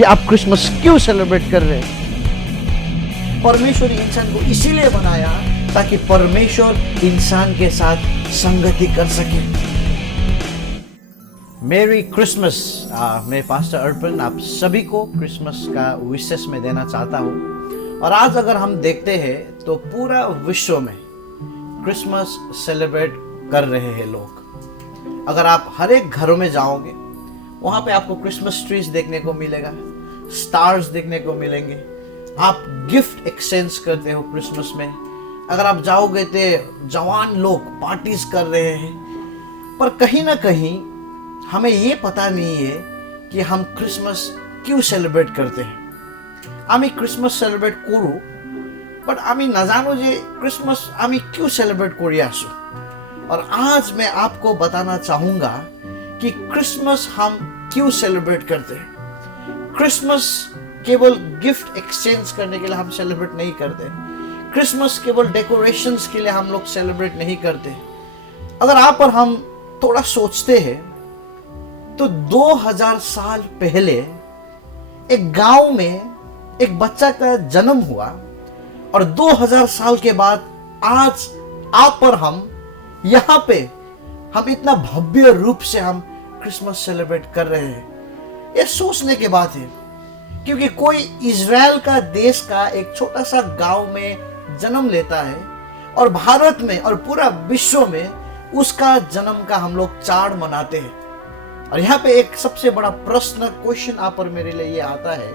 कि आप क्रिसमस क्यों सेलिब्रेट कर रहे हैं। परमेश्वर इंसान को इसीलिए बनाया ताकि परमेश्वर इंसान के साथ संगति कर सके। मेरी क्रिसमस। मैं पास्टर अर्पण आप सभी को क्रिसमस का विशेष में देना चाहता हूँ। और आज अगर हम देखते हैं तो पूरा विश्व में क्रिसमस सेलिब्रेट कर रहे हैं लोग। अगर आप हर एक घरों में जाओगे वहाँ पे आपको क्रिसमस ट्रीज देखने को मिलेगा, स्टार्स देखने को मिलेंगे। आप गिफ्ट एक्सचेंज करते हो क्रिसमस में। अगर आप जाओगे तो जवान लोग पार्टीज कर रहे हैं। पर कहीं ना कहीं हमें ये पता नहीं है कि हम क्रिसमस क्यों सेलिब्रेट करते हैं। আমি ক্রিসমাস সেলিব্রেট করু, বাট আমি নাজানো যে क्रिसमस আমি क्यों सेलिब्रेट করে আসু। और आज मैं आपको बताना चाहूँगा कि क्रिसमस हम क्यों सेलिब्रेट करते हैं। क्रिसमस केवल गिफ्ट एक्सचेंज करने के लिए हम सेलिब्रेट नहीं करते। क्रिसमस केवल डेकोरेशंस के लिए हम लोग सेलिब्रेट नहीं करते। अगर आप और हम थोड़ा सोचते हैं तो 2000 साल पहले एक गांव में एक बच्चा का जन्म हुआ और 2000 साल के बाद आज आप और हम यहाँ पे हम इतना भव्य रूप से हम क्रिसमस सेलिब्रेट कर रहे हैं। ये सोचने की बात है क्योंकि कोई इजराइल का देश का एक छोटा सा गांव में जन्म लेता है और भारत में और पूरा विश्व में उसका जन्म का हम लोग चाड़ मनाते हैं। और यहाँ पे एक सबसे बड़ा प्रश्न क्वेश्चन आप और मेरे लिए ये आता है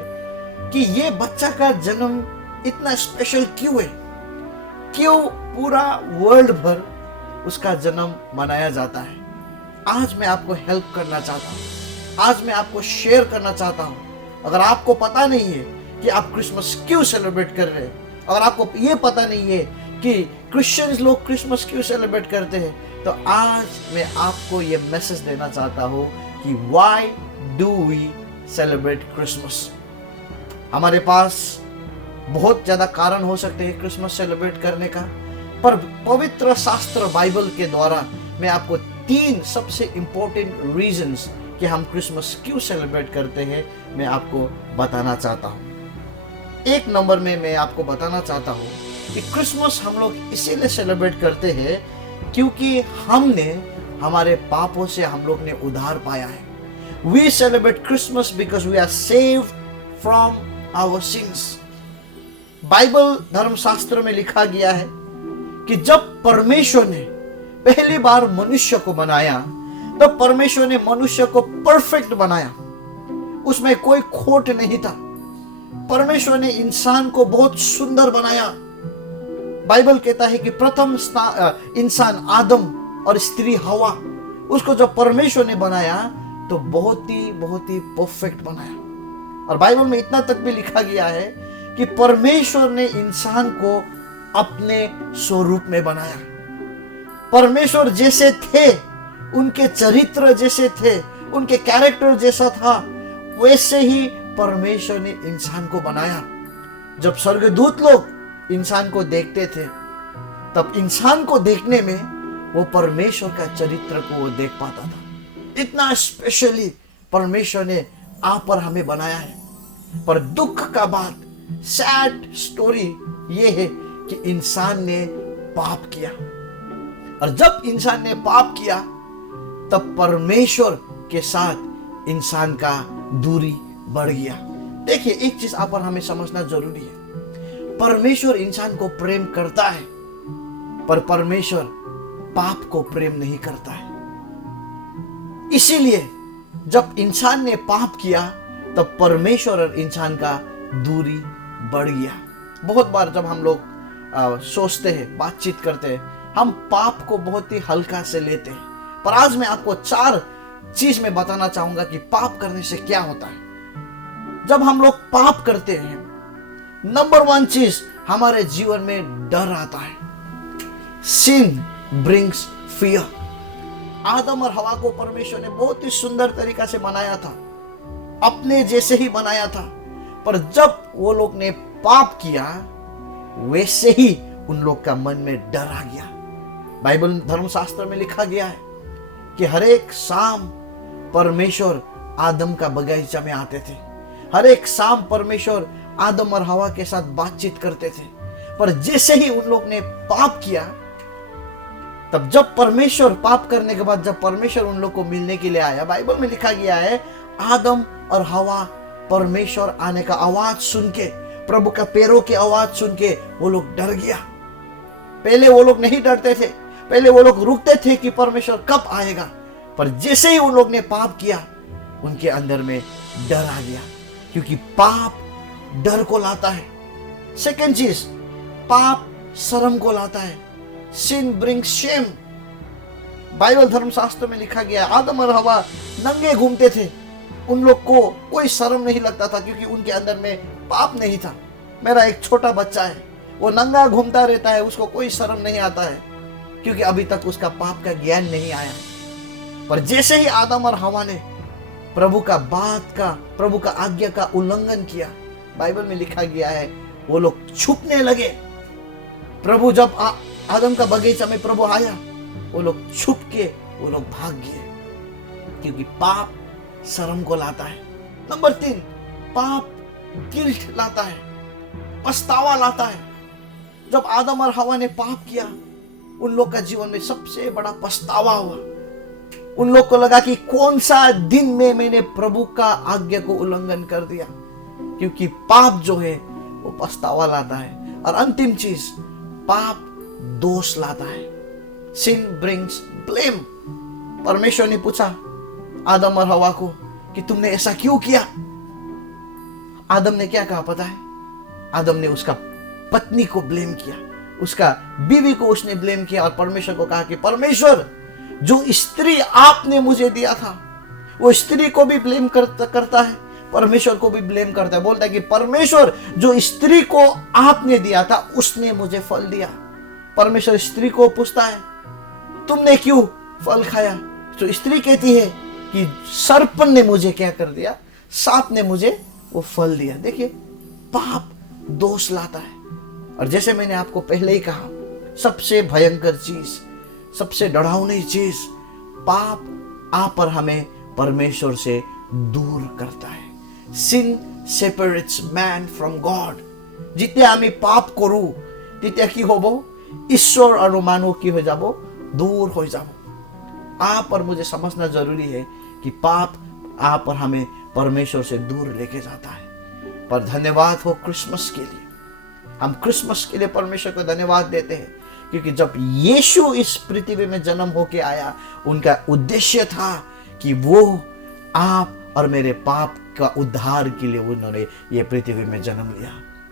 कि ये बच्चा का जन्म इतना स्पेशल क्यों है, क्यों पूरा वर्ल्ड भर उसका जन्म मनाया जाता है। आज मैं आपको हेल्प करना चाहता हूँ, आज मैं आपको शेयर करना चाहता हूँ। अगर आपको पता नहीं है कि आप क्रिसमस क्यों सेलिब्रेट कर रहे हैं, अगर आपको ये पता नहीं है कि क्रिश्चियंस लोग क्रिसमस क्यों सेलिब्रेट करते हैं, तो आज मैं आपको ये मैसेज देना चाहता हूँ कि why do we celebrate Christmas. हमारे पास बहुत ज़्यादा कारण हो सकते हैं क्रिसमस सेलिब्रेट करने का, पर पवित्र शास्त्र बाइबल के द्वारा मैं आपको 3 सबसे इंपॉर्टेंट रीजंस कि हम क्रिसमस क्यों सेलिब्रेट करते हैं मैं आपको बताना चाहता हूँ। एक नंबर में मैं आपको बताना चाहता हूँ कि क्रिसमस हम लोग इसीलिए सेलिब्रेट करते हैं क्योंकि हमने हमारे पापों से हम लोग ने उद्धार पाया है। We celebrate Christmas because we are saved from our sins. Bible धर्मशास्त्र में लिखा गया है कि जब परमेश्वर ने पहली बार मनुष्य को बनाया तो परमेश्वर ने मनुष्य को परफेक्ट बनाया, उसमें कोई खोट नहीं था। परमेश्वर ने इंसान को बहुत सुंदर बनाया। बाइबल कहता है कि प्रथम इंसान आदम और स्त्री हवा, उसको जब परमेश्वर ने बनाया तो बहुत ही परफेक्ट बनाया। और बाइबल में इतना तक भी लिखा गया है कि परमेश्वर ने इंसान को अपने स्वरूप में बनाया। परमेश्वर जैसे थे, उनके चरित्र जैसे थे, उनके कैरेक्टर जैसा था, वैसे ही परमेश्वर ने इंसान को बनाया। जब स्वर्गदूत लोग इंसान को देखते थे तब इंसान को देखने में वो परमेश्वर का चरित्र को वो देख पाता था। इतना स्पेशली परमेश्वर ने आप और हमें बनाया है। पर दुख का बात, सैड स्टोरी ये है कि इंसान ने पाप किया। और जब इंसान ने पाप किया तब परमेश्वर के साथ इंसान का दूरी बढ़ गया। देखिए एक चीज आप और हमें समझना जरूरी है, परमेश्वर इंसान को प्रेम करता है पर परमेश्वर पाप को प्रेम नहीं करता है। इसीलिए जब इंसान ने पाप किया तब परमेश्वर और इंसान का दूरी बढ़ गया। बहुत बार जब हम लोग सोचते हैं, बातचीत करते हैं, हम पाप को बहुत ही हल्का से लेते हैं। पर आज मैं आपको 4 चीज में बताना चाहूंगा कि पाप करने से क्या होता है। जब हम लोग पाप करते हैं, नंबर 1 चीज हमारे जीवन में डर आता है। सिन ब्रिंग्स फियर। आदम और हवा को परमेश्वर ने बहुत ही सुंदर तरीका से बनाया था, अपने जैसे ही बनाया था। पर जब वो लोग ने पाप किया वैसे ही उन लोग का मन में डर आ गया। बाइबल धर्मशास्त्र में लिखा गया है कि हर एक शाम परमेश्वर आदम का बगीचा में आते थे। हर एक शाम परमेश्वर आदम और हवा के साथ बातचीत करते थे। पर जैसे ही उन लोग ने पाप किया, तब जब परमेश्वर पाप करने के बाद जब परमेश्वर उन लोग को मिलने के लिए आया, बाइबल में लिखा गया है आदम और हवा परमेश्वर आने का आवाज सुन के, प्रभु का पैरों की आवाज सुन के वो लोग डर गया। पहले वो लोग नहीं डरते थे, पहले वो लोग रुकते थे कि परमेश्वर कब आएगा। पर जैसे ही उन लोग ने पाप किया, उनके अंदर में डर आ गया, क्योंकि पाप डर को लाता है। सेकंड चीज, पाप शर्म को लाता है। सिन ब्रिंग्स शेम। बाइबल धर्मशास्त्र में लिखा गया आदम और हवा नंगे घूमते थे, उन लोग को कोई शर्म नहीं लगता था, क्योंकि उनके अंदर में पाप नहीं था। मेरा एक छोटा बच्चा है, वो नंगा घूमता रहता है, उसको कोई शर्म नहीं आता है, क्योंकि अभी तक उसका पाप का ज्ञान नहीं आया। पर जैसे ही आदम और हवा ने प्रभु का आज्ञा का उल्लंघन किया, बाइबल में लिखा गया है वो लोग छुपने लगे। प्रभु जब आदम का बगीचा में प्रभु आया, वो लोग छुप के वो लोग भाग गए, क्योंकि पाप शर्म को लाता है। नंबर 3, पाप गिल्ट लाता है, पछतावा लाता है। जब आदम और हवा ने पाप किया, उन लोग का जीवन में सबसे बड़ा पछतावा हुआ। उन लोग को लगा कि कौन सा दिन में मैंने प्रभु का आज्ञा को उल्लंघन कर दिया, क्योंकि पाप जो है वो पछतावा लाता है। और अंतिम चीज, पाप दोष लाता है। सिन ब्रिंग्स ब्लेम। परमेश्वर ने पूछा आदम और हवा को कि तुमने ऐसा क्यों किया। आदम ने क्या कहा पता है? आदम ने उसका पत्नी को ब्लेम किया, उसका बीवी को उसने ब्लेम किया, और परमेश्वर को कहा कि परमेश्वर, जो स्त्री आपने मुझे दिया था, वो स्त्री को भी ब्लेम करता है, परमेश्वर को भी ब्लेम करता है। बोलता है कि परमेश्वर, जो स्त्री को आपने दिया था उसने मुझे फल दिया। परमेश्वर स्त्री को पूछता है तुमने क्यों फल खाया? तो स्त्री कहती है कि सर्प ने मुझे क्या कर दिया, सांप ने मुझे वो फल दिया। देखिए, पाप दोष लाता है। और जैसे मैंने आपको पहले ही कहा, सबसे भयंकर चीज, सबसे डरावनी चीज, पाप आप और हमें परमेश्वर से दूर करता है। सिन सेपरेट्स मैन फ्रॉम गॉड। जितने आमी पाप करूं तिते की होबो, ईश्वर और मानव की हो जाबो, दूर हो जाबो। आप और मुझे समझना जरूरी है कि पाप आप और हमें परमेश्वर से दूर लेके जाता है। पर धन्यवाद हो क्रिसमस के लिए। हम क्रिसमस के लिए परमेश्वर को धन्यवाद देते हैं, क्योंकि जब यीशु इस पृथ्वी में जन्म होके आया, उनका उद्देश्य था कि वो आप और मेरे पाप का उद्धार के लिए उन्होंने ये पृथ्वी में जन्म लिया।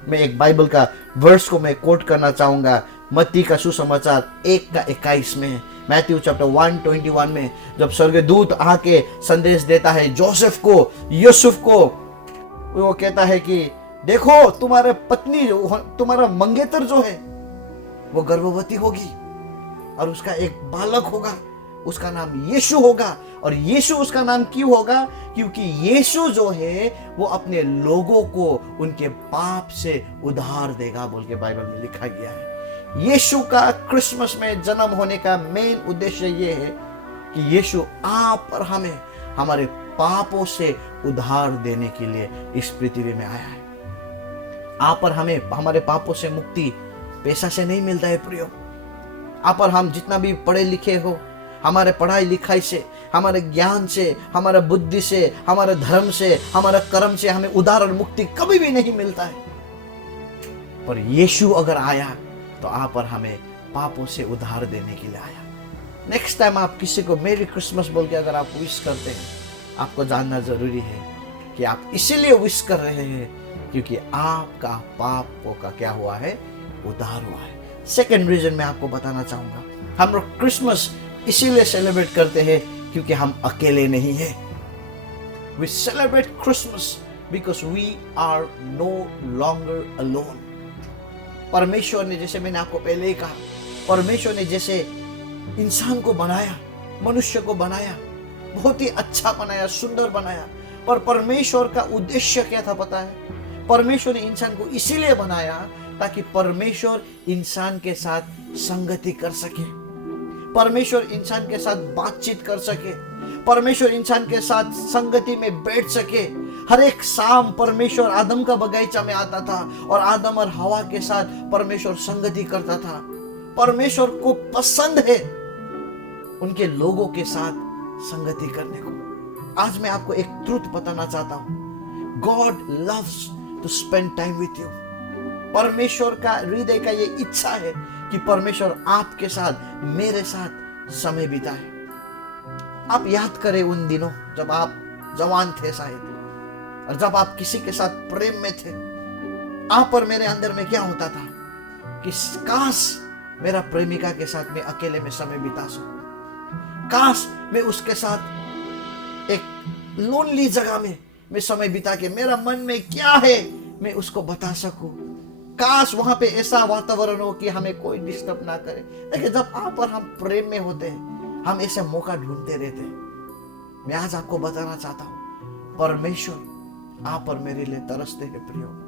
मैं एक बाइबल का वर्स को मैं कोट करना चाहूंगा। मत्ती का सुसमाचार 1:21 में, मैथ्यू चैप्टर 1:21 में, जब स्वर्गदूत आके संदेश देता है जोसेफ को, यूसुफ को, वो कहता है कि देखो तुम्हारे पत्नी, तुम्हारा मंगेतर जो है वो गर्भवती होगी और उसका एक बालक होगा, उसका नाम यीशु होगा। और यीशु उसका नाम क्यों होगा? क्योंकि यीशु जो है वो अपने लोगों को उनके पाप से उद्धार देगा बोल के बाइबल में लिखा गया है। यीशु का क्रिसमस में जन्म होने का मेन उद्देश्य ये है कि यीशु आप और हमें हमारे पापों से उद्धार देने के लिए इस पृथ्वी में आया है। आप और हमें हमारे पापों से मुक्ति पैसा से नहीं मिलता है प्रियो। आप और हम जितना भी पढ़े लिखे हो, हमारे पढ़ाई लिखाई से, हमारे ज्ञान से, हमारे बुद्धि से, हमारे धर्म से, हमारे कर्म से हमें उद्धार और मुक्ति कभी भी नहीं मिलता है। पर यीशु अगर आया तो आप और हमें पापों से उद्धार देने के लिए आया। नेक्स्ट टाइम आप किसी को मेरी क्रिसमस बोल के अगर आप विश करते हैं, आपको जानना जरूरी है कि आप इसीलिए विश कर रहे हैं क्योंकि आपका पापों का क्या हुआ है, उद्धार हुआ है। सेकेंड रीजन मैं आपको बताना चाहूंगा, हम लोग क्रिसमस इसीलिए सेलिब्रेट करते हैं क्योंकि हम अकेले नहीं हैं। We celebrate Christmas because we are no longer alone. परमेश्वर ने, जैसे मैंने आपको पहले ही कहा, परमेश्वर ने जैसे इंसान को बनाया, मनुष्य को बनाया, बहुत ही अच्छा बनाया, सुंदर बनाया। पर परमेश्वर का उद्देश्य क्या था पता है? परमेश्वर ने इंसान को इसीलिए बनाया ताकि परमेश्वर इंसान के साथ संगति कर सके, परमेश्वर इंसान के साथ बातचीत कर सके, परमेश्वर इंसान के साथ संगति में बैठ सके। हर एक शाम परमेश्वर आदम का बगीचा में आता था और आदम और हवा के साथ परमेश्वर संगति करता था। परमेश्वर को पसंद है उनके लोगों के साथ संगति करने को। आज मैं आपको एक ट्रूथ बताना चाहता हूं, God loves to spend time with you. परमेश्वर का हृदय का ये इच्छा है कि परमेश्वर आपके साथ, मेरे साथ समय बिताए। आप याद करें उन दिनों जब आप जवान थे शायद, और जब आप किसी के साथ प्रेम में थे, आप और मेरे अंदर में क्या होता था कि काश मेरा प्रेमिका के साथ मैं अकेले में समय बिता सकूं, काश मैं उसके साथ एक लोनली जगह में मैं समय बिता के मेरा मन में क्या है मैं उसको बता सकूं, काश वहां पे ऐसा वातावरण हो कि हमें कोई डिस्टर्ब ना करे। देखिए, जब आप और हम प्रेम में होते हैं हम ऐसे मौका ढूंढते रहते हैं। मैं आज आपको बताना चाहता हूं, परमेश्वर आप और मेरे लिए तरसते हैं प्रियो।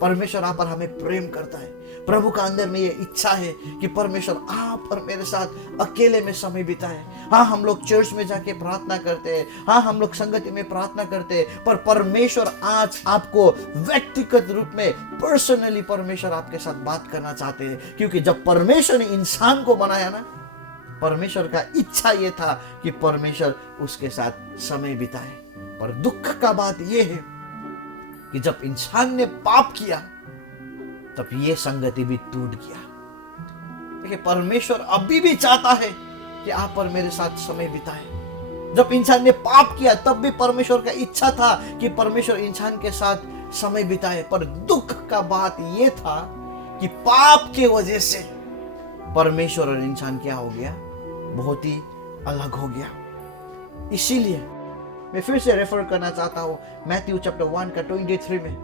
परमेश्वर आप और हमें प्रेम करता है। प्रभु का अंदर में ये इच्छा है कि परमेश्वर आप और मेरे साथ अकेले में समय बिताए। हाँ, हम लोग चर्च में जाके प्रार्थना करते हैं, हाँ हम लोग संगति में प्रार्थना करते हैं, पर परमेश्वर आज आपको व्यक्तिगत रूप में पर्सनली परमेश्वर आपके साथ बात करना चाहते हैं। क्योंकि जब परमेश्वर ने इंसान को बनाया ना, परमेश्वर का इच्छा ये था कि परमेश्वर उसके साथ समय बिताए। पर दुख का बात यह है कि जब इंसान ने पाप किया तब ये संगति भी टूट गया। देखिए, परमेश्वर अभी भी चाहता है कि आप और मेरे साथ समय बिताए। जब इंसान ने पाप किया तब भी परमेश्वर का इच्छा था कि परमेश्वर इंसान के साथ समय बिताए। पर दुख का बात यह था कि पाप के वजह से परमेश्वर और इंसान क्या हो गया, बहुत ही अलग हो गया। इसीलिए मैं फिर से रेफर करना चाहता हूं मैथ्यू चैप्टर 1 का 23 में,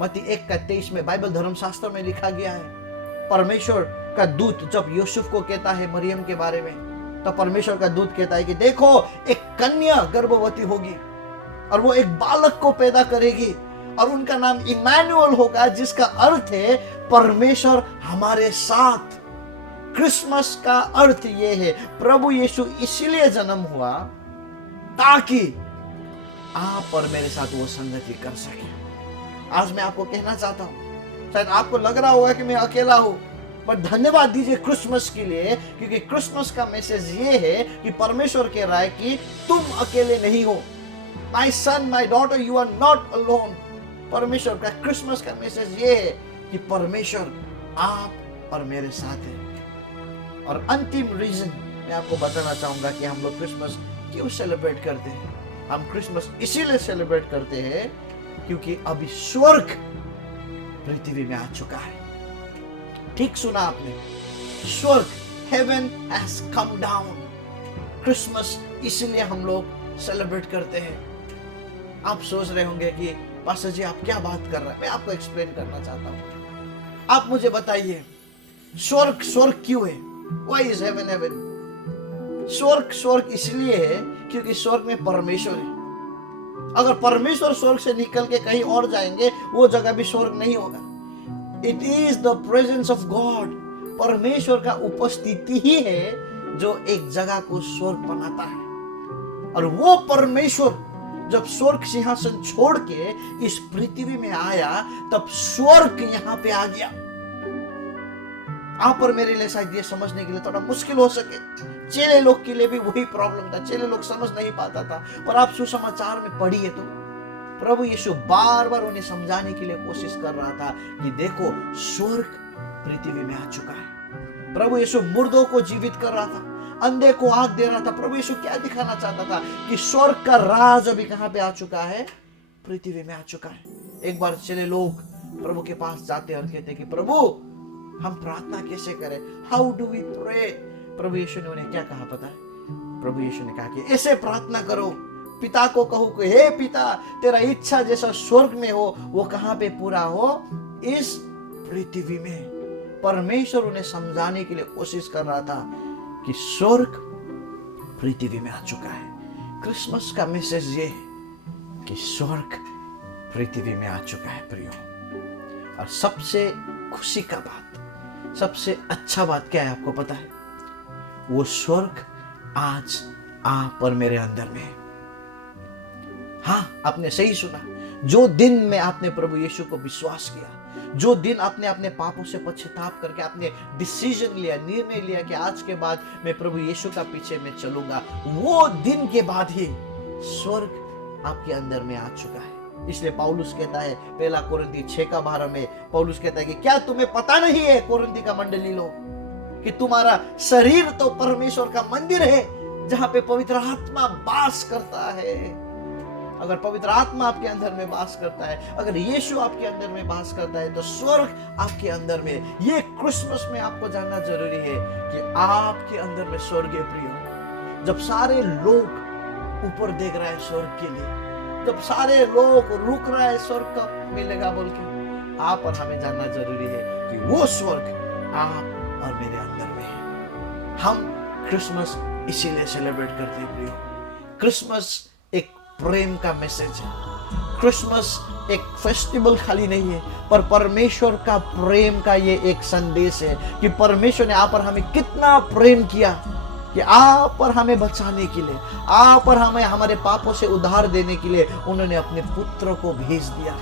मत्ती 1 का 23 में बाइबल धर्मशास्त्र में लिखा गया है। परमेश्वर का दूत जब यूसुफ को कहता है मरियम के बारे में, तब परमेश्वर का दूत कहता है कि देखो, एक कन्या गर्भवती होगी और वो एक बालक को पैदा करेगी और उनका नाम इमैनुअल होगा, जिसका अर्थ है परमेश्वर हमारे साथ। क्रिसमस का अर्थ ये है, प्रभु यीशु इसलिए जन्म हुआ ताकि आप और मेरे साथ वो संगति कर सके। आज मैं आपको कहना चाहता हूं, शायद आपको लग रहा होगा कि मैं अकेला हूं, पर धन्यवाद दीजिए क्रिसमस के लिए, क्योंकि क्रिसमस का मैसेज ये है कि परमेश्वर कह रहा है कि तुम अकेले नहीं हो। My son, my daughter, you are not alone. परमेश्वर का क्रिसमस का मैसेज ये है कि परमेश्वर आप और मेरे साथ है। और अंतिम रीजन मैं आपको बताना चाहूंगा कि हम लोग क्रिसमस क्यों सेलिब्रेट करते हैं। हम क्रिसमस इसीलिए सेलिब्रेट करते हैं क्योंकि अभी स्वर्ग पृथ्वी में आ चुका है। ठीक सुना आपने, स्वर्ग, haven has come down. Christmas इसलिए हम लोग सेलिब्रेट करते हैं। आप सोच रहे होंगे कि पास्टर जी आप क्या बात कर रहे हैं। मैं आपको एक्सप्लेन करना चाहता हूं। आप मुझे बताइए, स्वर्ग स्वर्ग क्यों है? Why is heaven heaven? स्वर्ग स्वर्ग इसलिए है क्योंकि स्वर्ग में परमेश्वर है। अगर परमेश्वर स्वर्ग से निकल के कहीं और जाएंगे, वो जगह भी स्वर्ग नहीं होगा। It is the presence of God. परमेश्वर का उपस्थिति ही है जो एक जगह को स्वर्ग बनाता है। और वो परमेश्वर जब स्वर्ग सिंहासन छोड़ के इस पृथ्वी में आया, तब स्वर्ग यहाँ पे आ गया। आप और मेरे लिए शायद ये समझने के लिए थोड़ा मुश्किल हो सके, चेले लोग के लिए भी वही प्रॉब्लम था। चेले लोग समझ नहीं पाता था, पर आप सुसमाचार में पढ़िए तो प्रभु यीशु बार बार उन्हें समझाने के लिए कोशिश कर रहा था कि देखो, स्वर्ग पृथ्वी में आ चुका है। प्रभु यीशु मुर्दों को जीवित कर रहा था, अंधे को आंख दे रहा था। प्रभु यीशु क्या दिखाना चाहता था कि स्वर्ग का राज अभी कहां पे आ चुका है, पृथ्वी में आ चुका है। एक बार चले लोग प्रभु के पास जाते और कहते कि प्रभु हम प्रार्थना कैसे करें, हाउ डू वी प्रे? प्रभु यीशु ने उन्हें क्या कहा पता है? प्रभु यीशु ने कहा कि ऐसे प्रार्थना करो, पिता को कहो कि हे पिता, तेरा इच्छा जैसा स्वर्ग में हो वो कहां पे पूरा हो, इस पृथ्वी में। परमेश्वर उन्हें समझाने के लिए कोशिश कर रहा था कि स्वर्ग पृथ्वी में आ चुका है। क्रिसमस का मैसेज ये है कि स्वर्ग पृथ्वी में आ चुका है प्रियो। और सबसे खुशी का बात, सबसे अच्छा बात क्या है आपको पता है? वो स्वर्ग आज आप और मेरे अंदर में है। हाँ, आपने सही सुना। जो दिन में आपने प्रभु यीशु को विश्वास किया, जो दिन आपने अपने पापों से पश्चाताप करके आपने डिसीजन लिया, निर्णय लिया कि आज के बाद मैं प्रभु यीशु का पीछे में चलूंगा, वो दिन के बाद ही स्वर्ग आपके अंदर में आ चुका है। इसलिए पौलुस कहता है, पहला कोरिन्थी 6:12 में पौलुस कहता है कि क्या तुम्हें पता नहीं है कोरिन्थी का मंडली लोग, कि तुम्हारा शरीर तो परमेश्वर का मंदिर है जहां पे पवित्र आत्मा वास करता है। अगर पवित्र आत्मा आपके अंदर में वास करता है, अगर यीशु आपके अंदर में वास करता है, तो स्वर्ग आपके अंदर में। ये क्रिसमस में आपको जानना जरूरी है कि आपके अंदर में स्वर्ग है प्रियो। जब सारे लोग ऊपर देख रहे हैं स्वर्ग के लिए, जब सारे लोग रुक रहे हैं स्वर्ग कब मिलेगा बोल के, आप और हमें जानना जरूरी है कि वो स्वर्ग आप और मेरे अंदर में है। हम क्रिसमस इसीलिए सेलिब्रेट करते हैं प्रियो। क्रिसमस एक प्रेम का मैसेज है। क्रिसमस एक फेस्टिवल खाली नहीं है, पर परमेश्वर का प्रेम का ये एक संदेश है कि परमेश्वर ने आप पर हमें कितना प्रेम किया, कि आप पर हमें बचाने के लिए, आप पर हमें हमारे पापों से उद्धार देने के लिए उन्होंने अपने पुत्र को भेज दिया।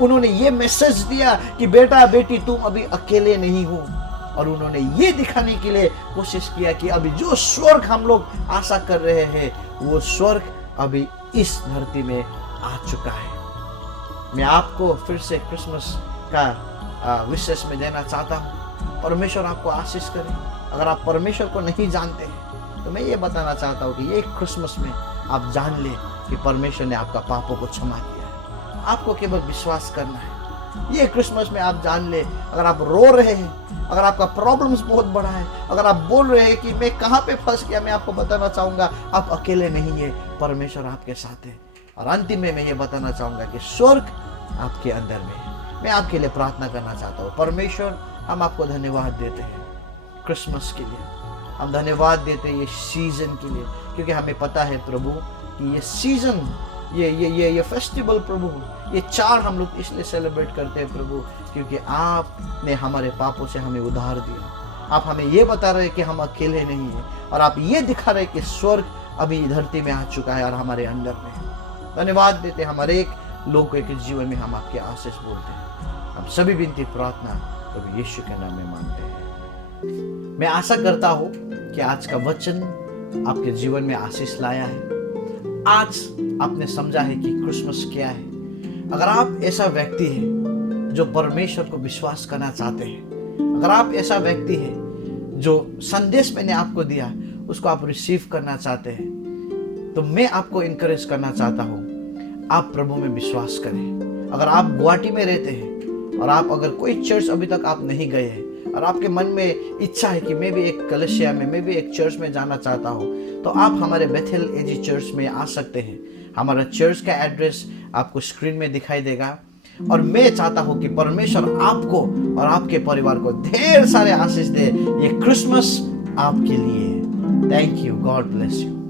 उन्होंने ये मैसेज दिया कि बेटा बेटी तुम अभी अकेले नहीं हो, और उन्होंने ये दिखाने के लिए कोशिश किया कि अभी जो स्वर्ग हम लोग आशा कर रहे हैं, वो स्वर्ग अभी इस धरती में आ चुका है। मैं आपको फिर से क्रिसमस का विशेष में देना चाहता हूँ। परमेश्वर आपको आशीष करे। अगर आप परमेश्वर को नहीं जानते हैं तो मैं ये बताना चाहता हूँ कि ये क्रिसमस में आप जान ले कि परमेश्वर ने आपका पापों को क्षमा किया है। आपको केवल विश्वास करना है। ये क्रिसमस में आप जान ले, अगर आप रो रहे हैं, अगर आपका प्रॉब्लम्स बहुत बड़ा है, अगर आप बोल रहे हैं कि मैं कहाँ पे फंस गया, मैं आपको बताना चाहूँगा आप अकेले नहीं है, परमेश्वर आपके साथ है। और अंतिम में मैं ये बताना चाहूँगा कि स्वर्ग आपके अंदर में है। मैं आपके लिए प्रार्थना करना चाहता हूँ। परमेश्वर, हम आपको धन्यवाद देते हैं क्रिसमस के लिए, हम धन्यवाद देते हैं ये सीजन के लिए, क्योंकि हमें पता है प्रभु कि ये सीजन, ये फेस्टिवल प्रभु, ये चार हम लोग इसलिए सेलिब्रेट करते हैं प्रभु, क्योंकि आपने हमारे पापों से हमें उद्धार दिया। आप हमें ये बता रहे हैं कि हम अकेले नहीं हैं, और आप ये दिखा रहे हैं कि स्वर्ग अभी धरती में आ चुका है और हमारे अंदर में है। धन्यवाद देते हैं। हमारे एक लोग के जीवन में हम आपके आशीष बोलते हैं। हम सभी विनती प्रार्थना प्रभु यीशु के नाम में मांगते हैं। मैं आशा करता हूँ कि आज का वचन आपके जीवन में आशीष लाया है। आज आपने समझा है कि क्रिसमस क्या है। अगर आप ऐसा व्यक्ति है जो परमेश्वर को विश्वास करना चाहते हैं, अगर आप ऐसा व्यक्ति है जो संदेश मैंने आपको दिया उसको आप रिसीव करना चाहते हैं, तो मैं आपको इनकरेज करना चाहता हूँ, आप प्रभु में विश्वास करें। अगर आप गुवाहाटी में रहते हैं और आप अगर कोई चर्च अभी तक आप नहीं गए हैं और आपके मन में इच्छा है कि मैं भी एक कलेशिया में, मैं भी एक चर्च में जाना चाहता हूँ, तो आप हमारे बेथेल एजी चर्च में आ सकते हैं। हमारा चर्च का एड्रेस आपको स्क्रीन में दिखाई देगा। और मैं चाहता हूँ कि परमेश्वर आपको और आपके परिवार को ढेर सारे आशीष दे। ये क्रिसमस आपके लिए। Thank you. God bless you.